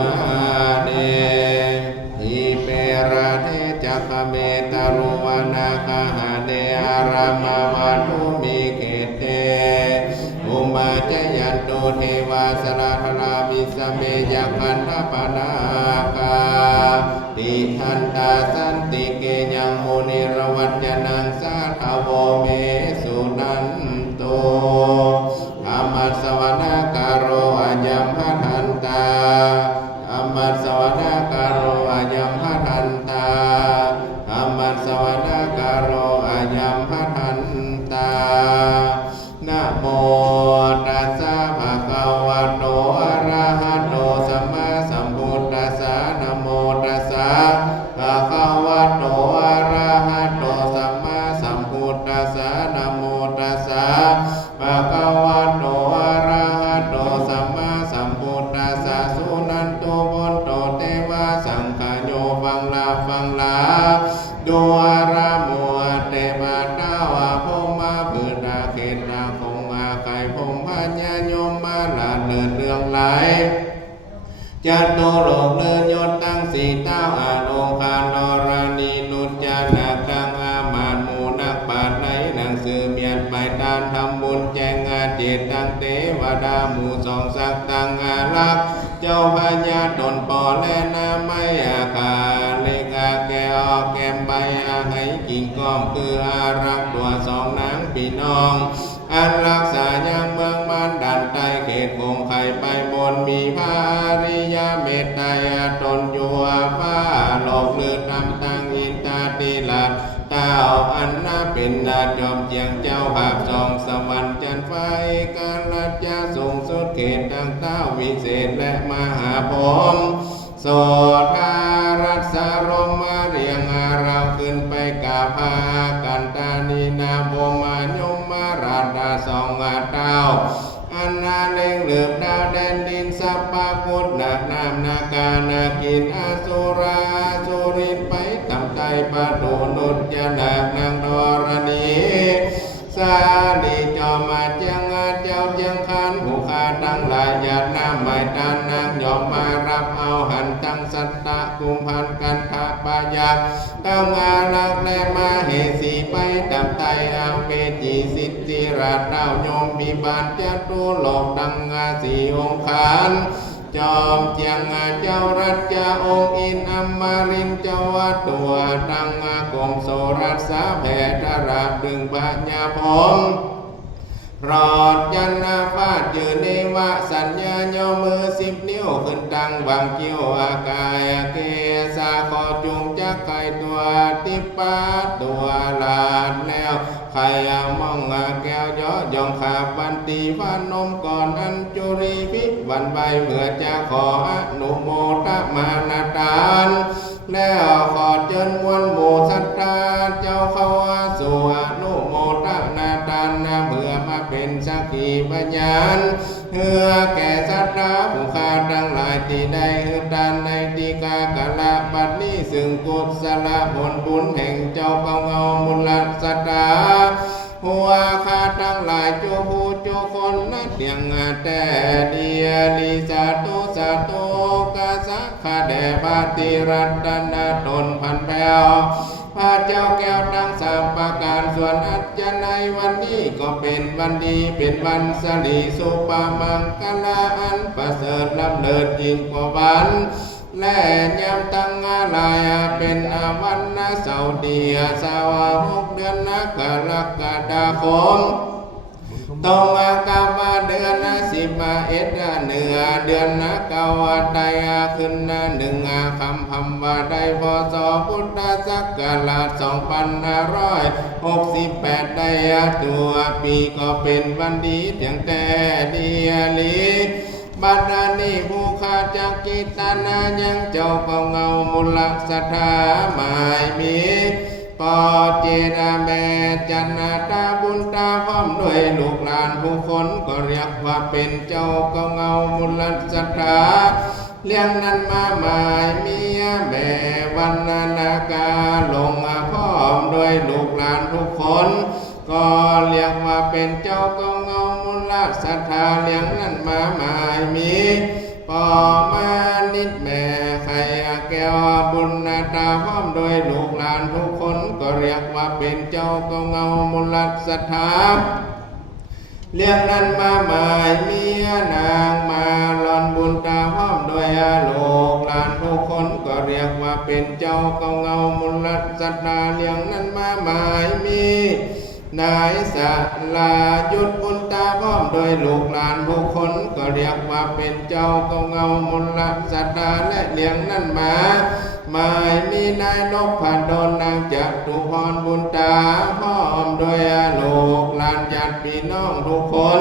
มาเนทิเประเทจักเมตารุวนาคหาเดอารามาวาทุมิเกเตอุมาจยันโตเทวาสราธรามิสเมยักขันธปนาคาติทันตาสันติ วะโตอะระหะโตสัมมาสัมพุทธัสสะนะโมตัสสะภะคะวะโตอะระหะโตสัมมาสัมพุทธัสสะสุนันโตพุทโตเทวาสังฆโยฟังลาฟังลาดูอาระโมเทวตาวาพมมาพืดาเขนาคงมาไก่พงพัญญาโยมมาลาเนินเรื่องไหลจัตโตโลกเลือนยศตั้งสีเต้าอาัก เจ้าพญาตนปอและนาไม่อาคาเลกาแกออกแกมใบอาให้กิ่งก้อมคืออารักตัวสองนางพี่น้องอันรักษายังเมืองมันดันใต้เขตคงไข่ไปบนมีพาริยาเมตตายตนอยู่ฟ้าโลกเลือทำตังอินตาติลัดเต้าอันนาเป็นนาจอมเจียง เขตตั้งเต้าวิเศษและมหาพรหมโสธารัสรมมาเรียงอาราขึ้นไปกาพากันตานีนาโบมายมมาราดาสองอาเต้าอันนาเลงเหลือบดาวแดนดินสัพพะพุทธนานามนาคารนากินอาสุราสุรินไปตำไตปะโดน ญาติน้ำไม่ตานนางยอมมารับเอาหันตังสัตตะกุมพันกันทะปายาตั้งอาลักและมาเหสีไปดับไตอาเวจีสิทธิราชดาวโยมพิบาลจตุโลอกดังอาสีองคารจอมเจียงเจ้ารัชจาองค์อินอมมารินเจ้าวัดตัวดังอากงโสรัสสาแผ่ทราดึงปัญญาผม รอดยันนาฟาดยืนในวะสัญญาโยมือสิบนิ้วขึ้นตั้งวางเกี้ยวอากายเกสาขอจุงจักไข่ตัวติปาตัวลาดแล้วใครมองอาแก้วย่อยองขาบันตีฟันนมก่อนอันจุรีพิวันใบเมื่อจะขออนุโมทมานาตาน แล้วขอเจิญมวลหมู่ศ ขีพยานเพื่อแก่ศรัทธาผู้ขาทั้งหลายที่ได้ฮึดานในทีกากะละบัดนี้ซึ่งกุศลผลบุญแห่งเจ้าเกาเงามุลศรัทธาหัวขาทั้งหลายจูผู้จูคนนัดยังแต่เดียลิสาตุสาตุกาสักขาแด่ปาติรัตนาตนพันแปว อาเจ้าแก้วทั้งสามประการส่วนอัจจในวันนี้ก็เป็นวันดีเป็นวันสลีสุปามังกลาอันประเสริฐลำเลิศยิ่งกว่าวันและยามตั้งอะไรเป็นอาวันนะเสาเดียสาวาหกเดือนนักรกฎาคม ตรงอากามาเดือนนะสิบมาเอ็ดเหนือเดือนนะกาวาไดอาขึ้นนะหนึ่งอาคำพัมวาได้พศพุทธศักราชสองพันห้าร้อยหกสิบแปดได้อาตัวปีก็เป็นวันดีเพียงแต่เดียลีบัดนี้ผู้ขาจากกิตนายังเจ้าก็เงามุลสถาหมายมี ปอเจดาแม่จันนาตาบุญตาพร้อมด้วยลูกหลานผู้คนก็เรียกว่าเป็นเจ้าก็เงามุลสถาเลี้ยงนั้นมาหมายเมียแม่วันนานาคาลงมาพร้อมด้วยลูกหลานทุกคน ก็เรียกว่าเป็นเจ้าก็เงามุลศรัทธาเลี้ยงนั้นมาหมายมีปอมานิดแม่ไข่แก้วบุญนาตาพร้อมโดยลูกหลานทุก ก็เรียกว่าเป็นเจ้าก็เงามุลศรัทธาเลี้ยงนั้นมาหมายเมียนางมาหลอนบุญตาพร้อมด้วยอาโลกลานทุกคนก็เรียกว่าเป็นเจ้าเกาเงามุลสัตตาเลี้ยงนั้นมาหมายมีนายสะลายุดบุญตาพ้อมด้วยลูกหลานทุกคนก็เรียกว่าเป็นเจ้าเกาเงามุลสัตตาและเลี้ยงนั้นมา หมายมีนายนพพันดนนางจัตุพรบุญตาพร้อมด้วยอาโลกหลานญาติพี่น้องทุกคน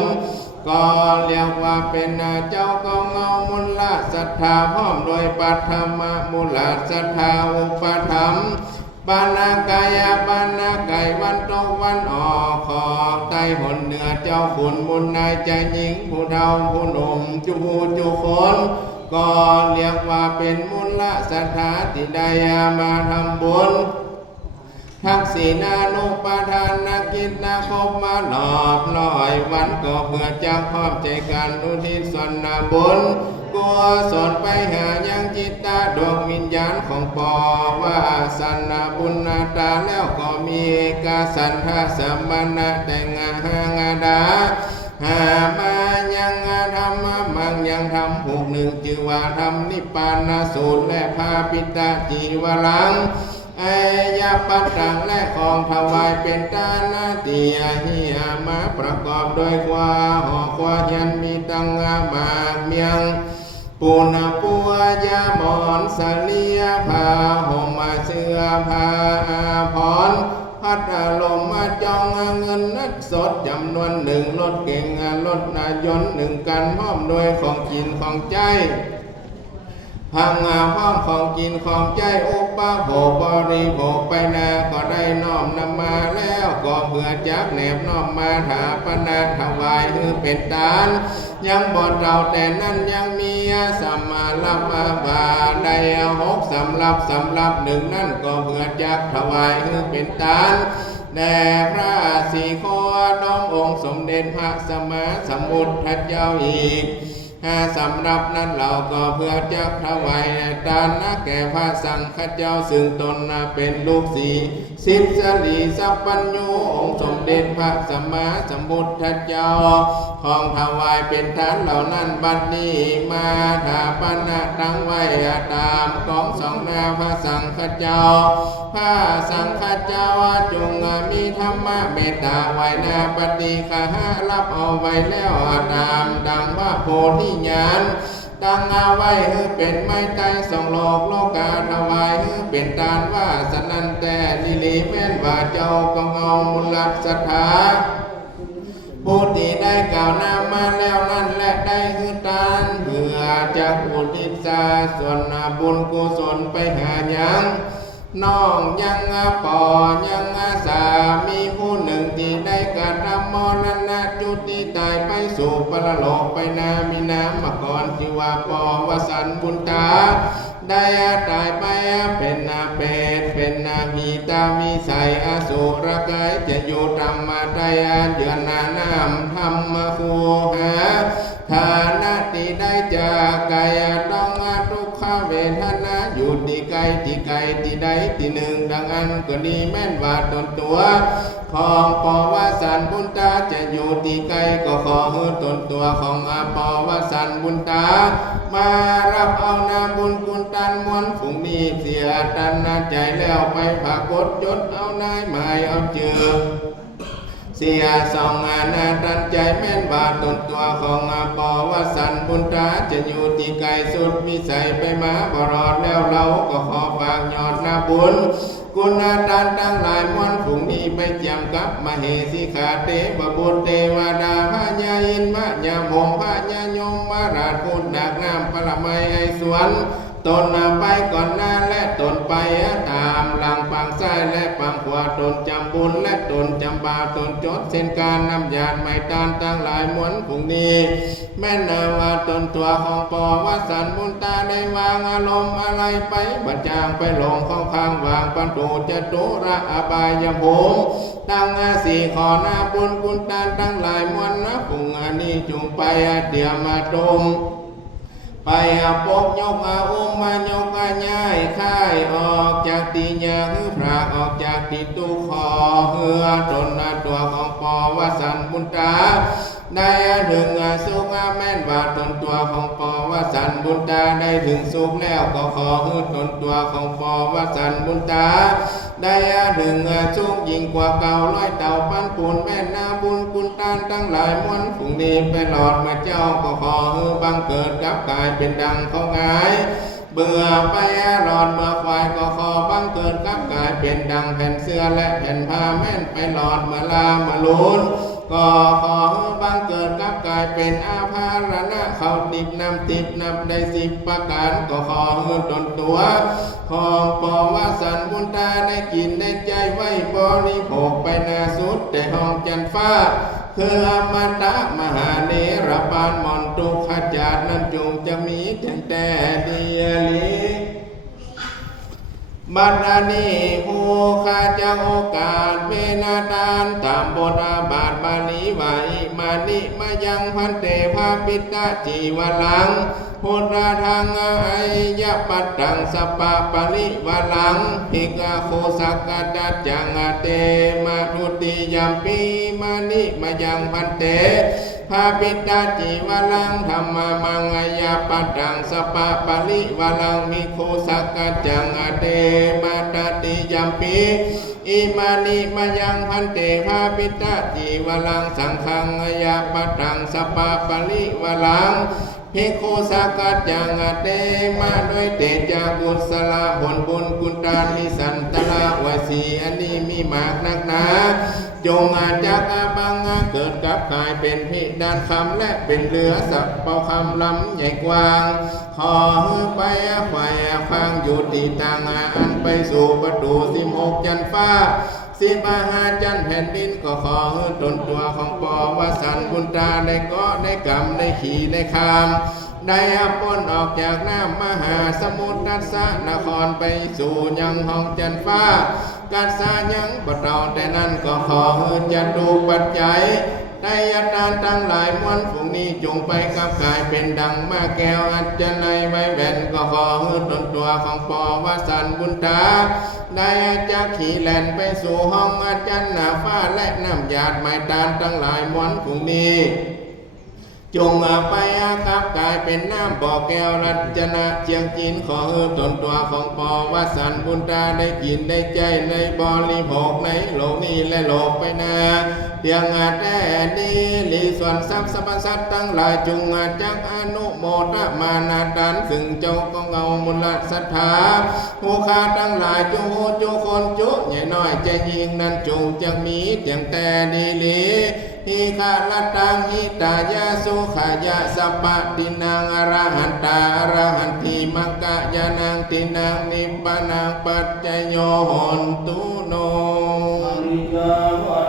ก็เรียกว่าเป็นเจ้ากองเงามุลละศรัทธาพร้อมโดยปัทมะมุลละศรัทธาอุปธรรมปานากายาปานาไก่วันตกวันออกขอบใต้หนเหนือเจ้าขุนมุนนายใจหญิงผู้เฒ่าผู้หนุ่มจูจูคน ก็เรียกว่าเป็นมุลละศรัทธาที่ได้มาทำบุญทักษิณานุปทานนักกิจนาคบมาหลอบลอยวันก็เพื่อจะพร้อมใจกันอุทิศสนนาบุญกัวสนไปหายังจิตตาดวงวิญญาณของปอว่าสันนาบุญนาตาแล้วก็มีเอกสันทาสมณะแต่งงาหงาดา หามายังธรรมมังยังทำผูกหนึ่งจือว่าทำนิพานาสูตรและพาปิตาจีวรังไอยาปัตตังและของถวายเป็นตานาตียหิอามาประกอบโดยควาหอควายันมีตังงามาเมียงปูนปัวยาหมอนสลียผ้าหมมาเสื้อผ้าอาภร อัตราลมมาจองเงินนัดสดจำนวนหนึ่งรถเก่งรถนายนต์หนึ่งกันพร้อมด้วยของกินของใจพังงาพร้อมของกินของใจอุปโภคบริโภคไปนาก็ได้น้อมนำมาแล้ว เพื่อจักแหนบน้อมมาถาปนาถวายคือเป็นตานยังบ่เราแต่นั้นยังมีสัมมาลับมาบาได้หกสำรับสำรับหนึ่งนั่นก็เพื่อจักถวายคือเป็นตานแด่พระสีโคน้ององค์สมเด็จพระสมมาสมุทธเจ้าอีก สำหรับนั้นเราก็เพื่อจะถวายทานนะแก่พระสังฆเจ้าซึ่งตนเป็นลูกศีสิทธิสลีสัพปัญญูองค์สมเด็จพระสัมมาสัมพุทธเจ้า ของถวายเป็นทานเหล่านั้นบัดนี้มาถาปนะตั้งไว้ตามของสองนาพระสังฆเจ้า พระสังฆเจ้าจงมีธรรมะเมตตาไว้นาปฏิคหารับเอาไว้แล้วตามดังว่าโพธิญาณตั้งเอาไว้ให้เป็นไม้ใต้สองโลกโลกาถวายให้เป็นตานว่าสนันแต่ลิลีแม่นว่าเจ้าก็เงามุลักศรัทธาผู้ที่ได้กล่าวนามาแล้วนั่นและได้คือตานเพื่อจะอุทิศส่วนบุญกุศลไปหายังน้องยังอาปอยังอาสามีผู้ ปรโลกไปนามีน้ำมาก่อนที่ว่าปอวสันบุญตาได้ตายไปเป็นนาเป็ดเป็นนามีตามีใสอสุรกายจะอยู่ธรรมไตยเดือนนาน้ำธรรมคูหาฐานะที่ได้จากกายต้องทุกขเวทนาอยู่ที่ไกลที่ใดที่หนึ่งดังอันก็ดีแม่นว่าตนตัวของปอวสันบุญตาจะอยู่ที่ไกลก็ขอให้ตนตัวของอาปอวสันบุญตา มารับเอานาบุญคุณตันมวลฝูงนี้เสียตันนาใจแล้วไปผากดจดเอานายหมายเอาเจือเสียสองงานนาตันใจแม่นบาตนตัวของอาปอวสันบุญตาจะอยู่ สุดมิใสไปมาบรอดแล้วเราก็ขอฝากยอดนาบุญ กุณาทานทั้งหลายมวลฝูงนี้ไปจำกับมเหสิขาเตบบุตรเทวดาพระญาอินมะญาโมงพระญายมมาราชพูดดักน้ำพระไมไอสวน ตนไปก่อนหน้าและตนไปตามหลังปังซ้ายและปังขวาตนจำบุญและตนจำบาปตนจดเส้นการนำยานไม่ตานตั้งหลายมวนผุงนี้ แม่นาว่าตนตัวของปอว่าสันบุญตาได้วางอารมณ์อะไรไปบัจจางไปหลงข้องข้างวางปันตูจะตุระอบายภูมิตั้งอาสีขอหน้าบุญกุณตานตั้งหลายมวนนะผุงอันนี้จุงไปเดียวมาตม ไปอาปกยกอาอุ้มมายกอาย่ายค่ายออกจากตียาฮือพระออกจากตีตุคอเฮือตนนาตัวของปอวสันบุญตา ได้ถึงสุขแม่นว่าตนตัวของปอวสันบุญตาได้ถึงสุขแล้วก็ขอฮือตนตัวของปอวสันบุญตา ได้ถึงสุขยิ่งกว่าเก่าร้อยเต่าปันปูนแม่นาบุญกุลตานตั้งหลายมวนฝูงนี้ไปหลอดมาเจ้าก็ขอฮือบังเกิดกับกายเป็นดังเขางายเบื่อไปหลอดมื่อควายก็ขอบังเกิดกับกายเป็นดังแผ่นเสื้อและแผ่นผ้าแม่นไปหลอดมื่อลามื่อลุน ก็ขอบังเกิดกับกายเป็นอาภารณะเขาติบนำติบนำได้สิบประการก็ขอฮือตนตัวของปอว่าสันบุญตาได้กินได้ใจไว้บริโภคไปนาสุดแต่ห้องจันฟ้าคืออมตะมหาเนรปานมอนตุขจาดนั้นจงจะมีแต่แต่เดียลิ บัดนี้ผู้ข้าเจ้าโอกาสเวนาดานตามบทอาบาทบาลีไว้มานิมายังพันเตภาปิตาจีวลังพุทธทางอยยะปัตตังสปปะปริวลังหิกาโคสักกะดัจจังอเตมาทุติยัมปีมานิมายังพันเต พาปิตาจีวลังธรรมมังอายะปัดังสปะปะลิวลังมิโคสักกจังอเดมาตติยัมปีอิมานิมายังพันเตภาปิตาจีวลังสังฆังอยาปัดังสปะปะลิวลัง พิกขุสากัจจังอเตมาด้วยเตจากุศลผลบุญกุณตานิสันตลาวสีอันนี้มีมากนักหนาจงอาจากอาบังเกิดกับกายเป็นพิดานคำและเป็นเหลือสับเปาคำลำใหญ่กว้าง ขอไปอาไฟอาฟังอยู่ที่ต่างอาอันไปสู่ประตูสิมหกจันฟ้า สิบาหาจันแผ่นดินก็ขอฮือตนตัวของปอวสันบุญตาได้เก็ได้กรรมได้ขี่ได้คามได้อปนออกจากน้ำมหาสมุทรดัสสะนครไปสู่ยังห้องจันฟ้ากัสสายังบ่เต่าแต่นั้นก็ขอเฮือจะดูปัจจัย ได้ยัดานตั้งหลายมวลฝูงนี้จงไปกับกายเป็นดังมาแก้วอัจจนในไว้แว่นก็ขอฮือตนตัวของปอวสันบุญตาได้จากขี่แลนไปสู่ห้องอาจารย์หน้าฟ้าและน้ำหยาดไม้ตาลตั้งหลายมวลฝูงนี้จงอาไปอากับกายเป็นน้ำบ่อแก้วรัจนะเจียงจีนขอเฮือตนตัวของปอวสันบุญตาได้กินได้ใจในบริโภคในโลกนี้และโลกไปนาเพียงอาจแต่ดีลีส่วนทรัพย์สรรพสัตว์ตั้งหลายจุงอาจจักอนุโมทมานาดันซึ่งเจ้าก็เงามุลศรัทธาผู้ค้าตั้งหลายจุโจุคนจุใหญ่น้อยใจยิงนั้นจงจะมีเจียงแต่ดีลีหิคาลตังหิตายาสุขายาสัปตินังอรหันตาอรหันติมังกะยานังตินังนิพพานังปัจจโยโหนตุโนอริยวัฏ